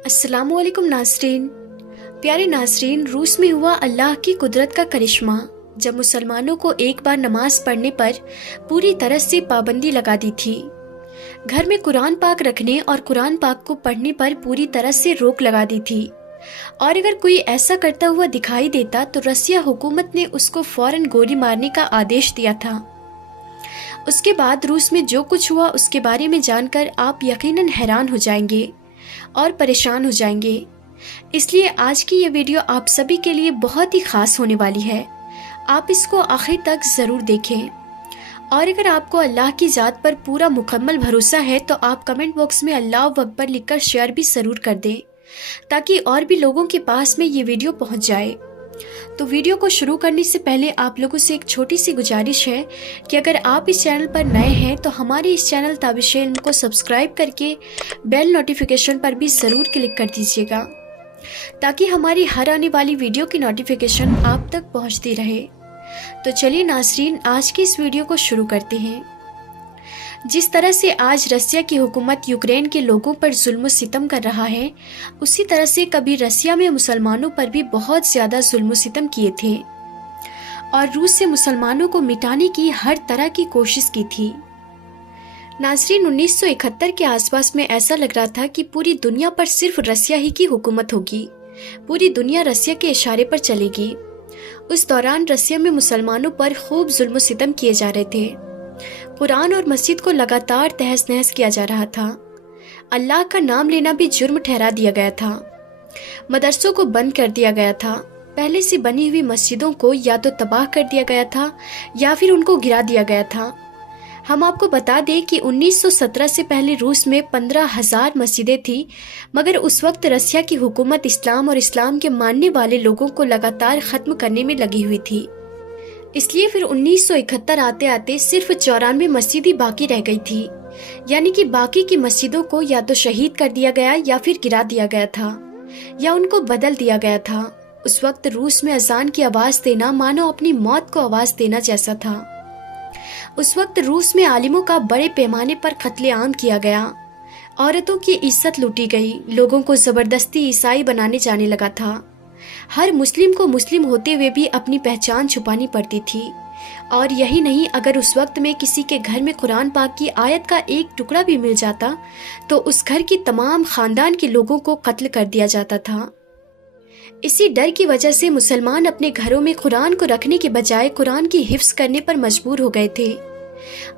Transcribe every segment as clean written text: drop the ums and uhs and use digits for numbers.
अस्सलामु अलैकुम नाज़रीन। प्यारे नाज़रीन, रूस में हुआ अल्लाह की कुदरत का करिश्मा जब मुसलमानों को एक बार नमाज पढ़ने पर पूरी तरह से पाबंदी लगा दी थी। घर में कुरान पाक रखने और कुरान पाक को पढ़ने पर पूरी तरह से रोक लगा दी थी और अगर कोई ऐसा करता हुआ दिखाई देता तो रसिया हुकूमत ने उसको फौरन गोली मारने का आदेश दिया था। उसके बाद रूस में जो कुछ हुआ उसके बारे में जानकर आप यकीनन हैरान हो जाएंगे और परेशान हो जाएंगे। इसलिए आज की ये वीडियो आप सभी के लिए बहुत ही खास होने वाली है। आप इसको आखिर तक ज़रूर देखें और अगर आपको अल्लाह की ज़ात पर पूरा मुकम्मल भरोसा है तो आप कमेंट बॉक्स में अल्लाह अकबर लिखकर शेयर भी ज़रूर कर दें ताकि और भी लोगों के पास में ये वीडियो पहुंच जाए। तो वीडियो को शुरू करने से पहले आप लोगों से एक छोटी सी गुजारिश है कि अगर आप इस चैनल पर नए हैं तो हमारे इस चैनल ताबिश इल्म को सब्सक्राइब करके बेल नोटिफिकेशन पर भी ज़रूर क्लिक कर दीजिएगा ताकि हमारी हर आने वाली वीडियो की नोटिफिकेशन आप तक पहुंचती रहे। तो चलिए नाज़रीन, आज की इस वीडियो को शुरू करते हैं। जिस तरह से आज रसिया की हुकूमत यूक्रेन के लोगों पर जुल्म सितम कर रहा है, उसी तरह से कभी रसिया में मुसलमानों पर भी बहुत ज़्यादा जुल्म सितम किए थे और रूस से मुसलमानों को मिटाने की हर तरह की कोशिश की थी। नाज़रीन, 1971 के आसपास में ऐसा लग रहा था कि पूरी दुनिया पर सिर्फ रसिया ही की हुकूमत होगी, पूरी दुनिया रसिया के इशारे पर चलेगी। उस दौरान रसिया में मुसलमानों पर खूब जुल्म सितम किए जा रहे थे। कुरान और मस्जिद को लगातार तहस नहस किया जा रहा था। अल्लाह का नाम लेना भी जुर्म ठहरा दिया गया था। मदरसों को बंद कर दिया गया था। पहले से बनी हुई मस्जिदों को या तो तबाह कर दिया गया था या फिर उनको गिरा दिया गया था। हम आपको बता दें कि 1917 से पहले रूस में 15,000 मस्जिदें थी, मगर उस वक्त रसिया की हुकूमत इस्लाम और इस्लाम के मानने वाले लोगों को लगातार ख़त्म करने में लगी हुई थी। इसलिए फिर 1971 आते आते सिर्फ 94 मस्जिदें बाकी रह गई थी, यानी कि बाकी की मस्जिदों को या तो शहीद कर दिया गया या फिर गिरा दिया गया था या उनको बदल दिया गया था। उस वक्त रूस में अजान की आवाज़ देना मानो अपनी मौत को आवाज़ देना जैसा था। उस वक्त रूस में आलिमों का बड़े पैमाने पर कत्लेआम किया गया, औरतों की इज्जत लूटी गई, लोगों को ज़बरदस्ती ईसाई बनाने जाने लगा था। हर मुस्लिम को मुस्लिम होते हुए भी अपनी पहचान छुपानी पड़ती थी। और यही नहीं, अगर उस वक्त में किसी के घर में कुरान पाक की आयत का एक टुकड़ा भी मिल जाता तो उस घर की तमाम खानदान के लोगों को कत्ल कर दिया जाता था। इसी डर की वजह से मुसलमान अपने घरों में कुरान को रखने के बजाय कुरान की हिफ्ज करने पर मजबूर हो गए थे।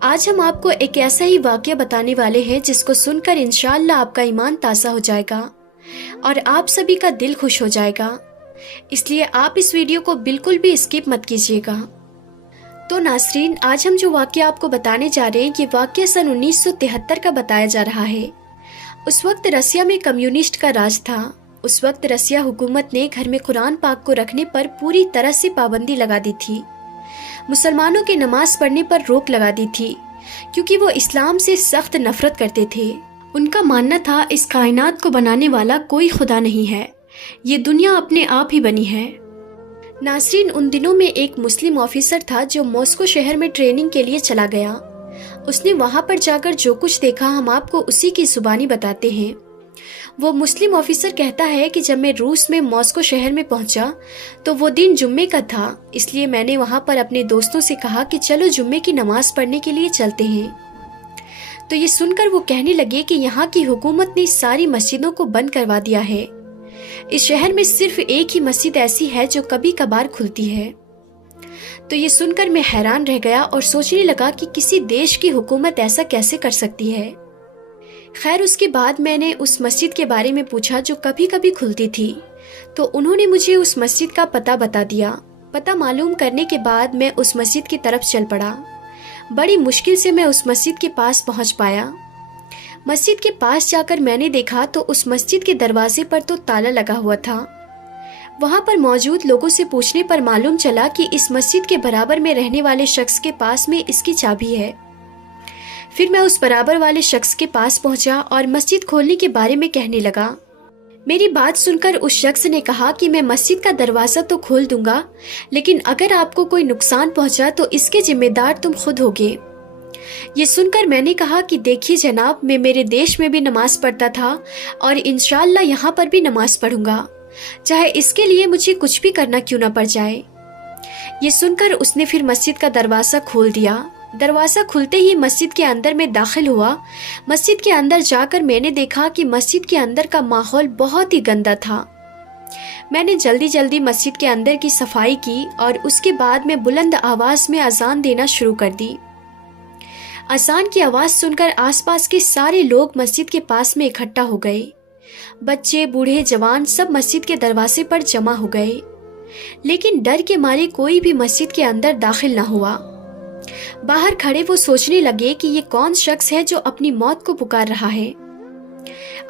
आज हम आपको एक ऐसा ही वाक़या बताने वाले हैं जिसको सुनकर इंशाअल्लाह आपका ईमान ताज़ा हो जाएगा और आप सभी का दिल खुश हो जाएगा। इसलिए आप इस वीडियो को बिल्कुल भी स्किप मत कीजिएगा। तो नाज़रीन, आज हम जो वाक़या आपको बताने जा रहे हैं ये वाक़या सन 1973 का बताया जा रहा है। उस वक्त रसिया में कम्युनिस्ट का राज था। उस वक्त रसिया हुकूमत ने घर में कुरान पाक को रखने पर पूरी तरह से पाबंदी लगा दी थी। मुसलमानों के नमाज पढ़ने पर रोक लगा दी थी क्योंकि वो इस्लाम से सख्त नफरत करते थे। उनका मानना था इस कायनात को बनाने वाला कोई खुदा नहीं है, ये दुनिया अपने आप ही बनी है। नाज़रीन, उन दिनों में एक मुस्लिम ऑफिसर था जो मॉस्को शहर में ट्रेनिंग के लिए चला गया। उसने वहाँ पर जाकर जो कुछ देखा हम आपको उसी की जुबानी बताते हैं। वो मुस्लिम ऑफिसर कहता है कि जब मैं रूस में मॉस्को शहर में पहुंचा तो वो दिन जुम्मे का था, इसलिए मैंने वहाँ पर अपने दोस्तों से कहा कि चलो जुम्मे की नमाज पढ़ने के लिए चलते हैं। तो ये सुनकर वो कहने लगे कि यहाँ की हुकूमत ने सारी मस्जिदों को बंद करवा दिया है। इस शहर में सिर्फ एक ही मस्जिद ऐसी है जो कभी कभार खुलती है। तो ये सुनकर मैं हैरान रह गया और सोचने लगा कि किसी देश की हुकूमत ऐसा कैसे कर सकती है। खैर, उसके बाद मैंने उस मस्जिद के बारे में पूछा जो कभी कभी खुलती थी, तो उन्होंने मुझे उस मस्जिद का पता बता दिया। पता मालूम करने के बाद मैं उस मस्जिद की तरफ चल पड़ा। बड़ी मुश्किल से मैं उस मस्जिद के पास पहुंच पाया। मस्जिद के पास जाकर मैंने देखा तो उस मस्जिद के दरवाजे पर तो ताला लगा हुआ था। वहां पर मौजूद लोगों से पूछने पर मालूम चला कि इस मस्जिद के बराबर में रहने वाले शख्स के पास में इसकी चाबी है। फिर मैं उस बराबर वाले शख्स के पास पहुंचा और मस्जिद खोलने के बारे में कहने लगा। मेरी बात सुनकर उस शख्स ने कहा कि मैं मस्जिद का दरवाज़ा तो खोल दूंगा, लेकिन अगर आपको कोई नुकसान पहुंचा तो इसके जिम्मेदार तुम खुद होगे। یہ سن کر میں نے کہا کہ دیکھیے جناب، میں میرے دیش میں بھی نماز پڑھتا تھا اور انشاءاللہ یہاں پر بھی نماز پڑھوں گا، چاہے اس کے لیے مجھے کچھ بھی کرنا کیوں نہ پڑ جائے۔ یہ سن کر اس نے پھر مسجد کا دروازہ کھول دیا۔ دروازہ کھلتے ہی مسجد کے اندر میں داخل ہوا۔ مسجد کے اندر جا کر میں نے دیکھا کہ مسجد کے اندر کا ماحول بہت ہی گندا تھا۔ میں نے جلدی جلدی مسجد کے اندر کی صفائی کی اور اس کے بعد میں بلند آواز میں اذان دینا شروع کر دی۔ اذان کی آواز سن کر آس پاس کے سارے لوگ مسجد کے پاس میں اکٹھا ہو گئے۔ بچے، بوڑھے، جوان سب مسجد کے دروازے پر جمع ہو گئے، لیکن ڈر کے مارے کوئی بھی مسجد کے اندر داخل نہ ہوا۔ باہر کھڑے وہ سوچنے لگے کہ یہ کون شخص ہے جو اپنی موت کو پکار رہا ہے۔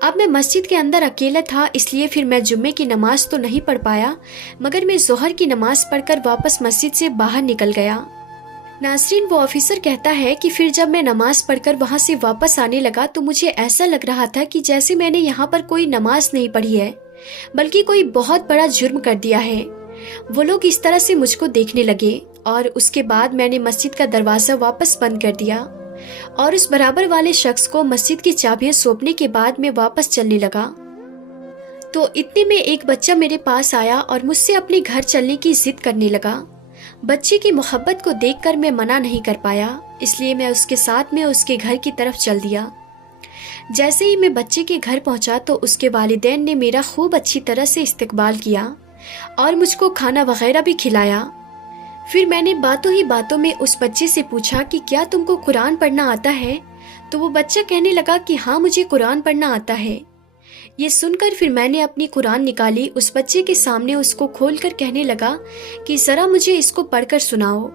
اب میں مسجد کے اندر اکیلا تھا، اس لیے پھر میں جمعے کی نماز تو نہیں پڑھ پایا، مگر میں ظہر کی نماز پڑھ کر واپس مسجد سے باہر نکل گیا۔ ناظرین، وہ آفیسر کہتا ہے کہ پھر جب میں نماز پڑھ کر وہاں سے واپس آنے لگا تو مجھے ایسا لگ رہا تھا کہ جیسے میں نے یہاں پر کوئی نماز نہیں پڑھی ہے، بلکہ کوئی بہت بڑا جرم کر دیا ہے۔ وہ لوگ اس طرح سے مجھ کو دیکھنے لگے اور اس کے بعد میں نے مسجد کا دروازہ واپس بند کر دیا اور اس برابر والے شخص کو مسجد کی چابیاں سونپنے کے بعد میں واپس چلنے لگا۔ تو اتنے میں ایک بچہ میرے پاس آیا اور مجھ سے اپنے گھر چلنے کی ضد کرنے لگا۔ بچے کی محبت کو دیکھ کر میں منع نہیں کر پایا، اس لیے میں اس کے ساتھ میں اس کے گھر کی طرف چل دیا۔ جیسے ہی میں بچے کے گھر پہنچا تو اس کے والدین نے میرا خوب اچھی طرح سے استقبال کیا اور مجھ کو کھانا وغیرہ بھی کھلایا۔ پھر میں نے باتوں ہی باتوں میں اس بچے سے پوچھا کہ کیا تم کو قرآن پڑھنا آتا ہے؟ تو وہ بچہ کہنے لگا کہ ہاں، مجھے قرآن پڑھنا آتا ہے۔ یہ سن کر پھر میں نے اپنی قرآن نکالی، اس بچے کے سامنے اس کو کھول کر کہنے لگا کہ ذرا مجھے اس کو پڑھ کر سناؤ۔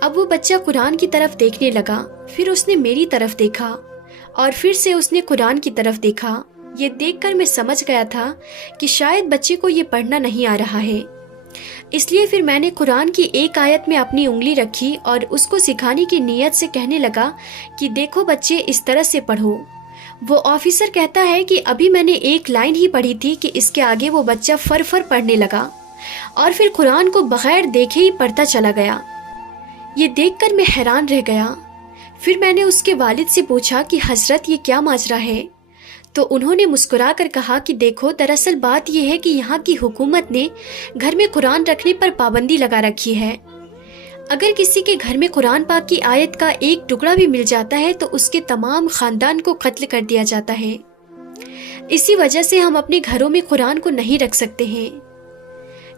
اب وہ بچہ قرآن کی طرف دیکھنے لگا، پھر اس نے میری طرف دیکھا اور پھر سے اس نے قرآن کی طرف دیکھا۔ یہ دیکھ کر میں سمجھ گیا تھا کہ شاید بچے کو یہ پڑھنا نہیں آ رہا ہے، اس لیے پھر میں نے قرآن کی ایک آیت میں اپنی انگلی رکھی اور اس کو سکھانے کی نیت سے کہنے لگا کہ دیکھو بچے، اس طرح سے پڑھو۔ وہ آفیسر کہتا ہے کہ ابھی میں نے ایک لائن ہی پڑھی تھی کہ اس کے آگے وہ بچہ فر فر پڑھنے لگا اور پھر قرآن کو بغیر دیکھے ہی پڑھتا چلا گیا۔ یہ دیکھ کر میں حیران رہ گیا۔ پھر میں نے اس کے والد سے پوچھا کہ حضرت، یہ کیا ماجرا ہے؟ تو انہوں نے مسکرا کر کہا کہ دیکھو، دراصل بات یہ ہے کہ یہاں کی حکومت نے گھر میں قرآن رکھنے پر پابندی لگا رکھی ہے۔ اگر کسی کے گھر میں قرآن پاک کی آیت کا ایک ٹکڑا بھی مل جاتا ہے تو اس کے تمام خاندان کو قتل کر دیا جاتا ہے۔ اسی وجہ سے ہم اپنے گھروں میں قرآن کو نہیں رکھ سکتے ہیں۔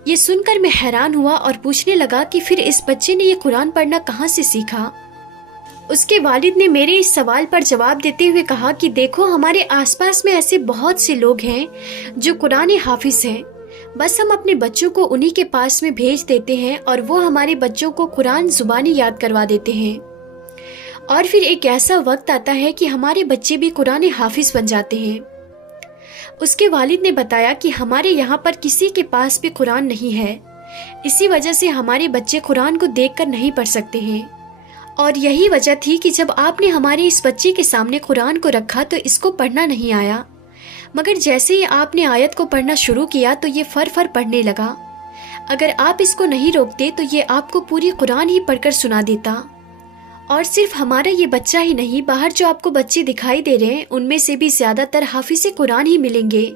یہ سن کر میں حیران ہوا اور پوچھنے لگا کہ پھر اس بچے نے یہ قرآن پڑھنا کہاں سے سیکھا؟ اس کے والد نے میرے اس سوال پر جواب دیتے ہوئے کہا کہ دیکھو، ہمارے آس پاس میں ایسے بہت سے لوگ ہیں جو قرآن حافظ ہیں، بس ہم اپنے بچوں کو انہی کے پاس میں بھیج دیتے ہیں اور وہ ہمارے بچوں کو قرآن زبانی یاد کروا دیتے ہیں، اور پھر ایک ایسا وقت آتا ہے کہ ہمارے بچے بھی قرآن حافظ بن جاتے ہیں۔ اس کے والد نے بتایا کہ ہمارے یہاں پر کسی کے پاس بھی قرآن نہیں ہے، اسی وجہ سے ہمارے بچے قرآن کو دیکھ کر نہیں پڑھ سکتے ہیں، اور یہی وجہ تھی کہ جب آپ نے ہمارے اس بچے کے سامنے قرآن کو رکھا تو اس کو پڑھنا نہیں آیا، مگر جیسے ہی آپ نے آیت کو پڑھنا شروع کیا تو یہ فر فر پڑھنے لگا۔ اگر آپ اس کو نہیں روکتے تو یہ آپ کو پوری قرآن ہی پڑھ کر سنا دیتا۔ اور صرف ہمارا یہ بچہ ہی نہیں، باہر جو آپ کو بچے دکھائی دے رہے ہیں ان میں سے بھی زیادہ تر حافظ قرآن ہی ملیں گے۔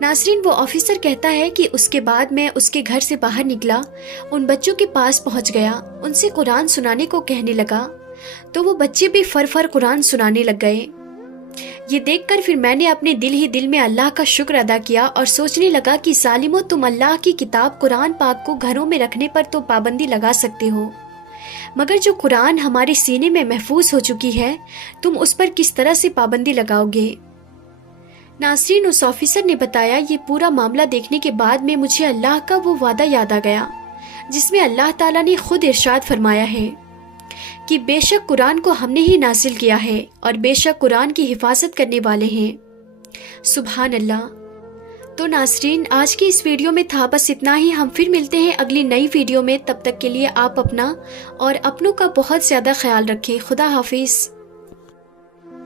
ناظرین، وہ آفیسر کہتا ہے کہ اس کے بعد میں اس کے گھر سے باہر نکلا، ان بچوں کے پاس پہنچ گیا، ان سے قرآن سنانے کو کہنے لگا، تو وہ بچے بھی فر فر قرآن سنانے لگ گئے۔ یہ دیکھ کر پھر میں نے اپنے دل ہی دل میں اللہ کا شکر ادا کیا اور سوچنے لگا کہ ظالمو، تم اللہ کی کتاب قرآن پاک کو گھروں میں رکھنے پر تو پابندی لگا سکتے ہو، مگر جو قرآن ہمارے سینے میں محفوظ ہو چکی ہے، تم اس پر کس طرح سے پابندی لگاؤ گے؟ ناظرین، اس آفیسر نے بتایا، یہ پورا معاملہ دیکھنے کے بعد میں مجھے اللہ کا وہ وعدہ یاد آ گیا جس میں اللہ تعالیٰ نے خود ارشاد فرمایا ہے کہ بے شک قرآن کو ہم نے ہی نازل کیا ہے اور بے شک قرآن کی حفاظت کرنے والے ہیں۔ سبحان اللہ۔ تو ناظرین، آج کی اس ویڈیو میں تھا بس اتنا ہی۔ ہم پھر ملتے ہیں اگلی نئی ویڈیو میں، تب تک کے لیے آپ اپنا اور اپنوں کا بہت زیادہ خیال رکھیں۔ خدا حافظ۔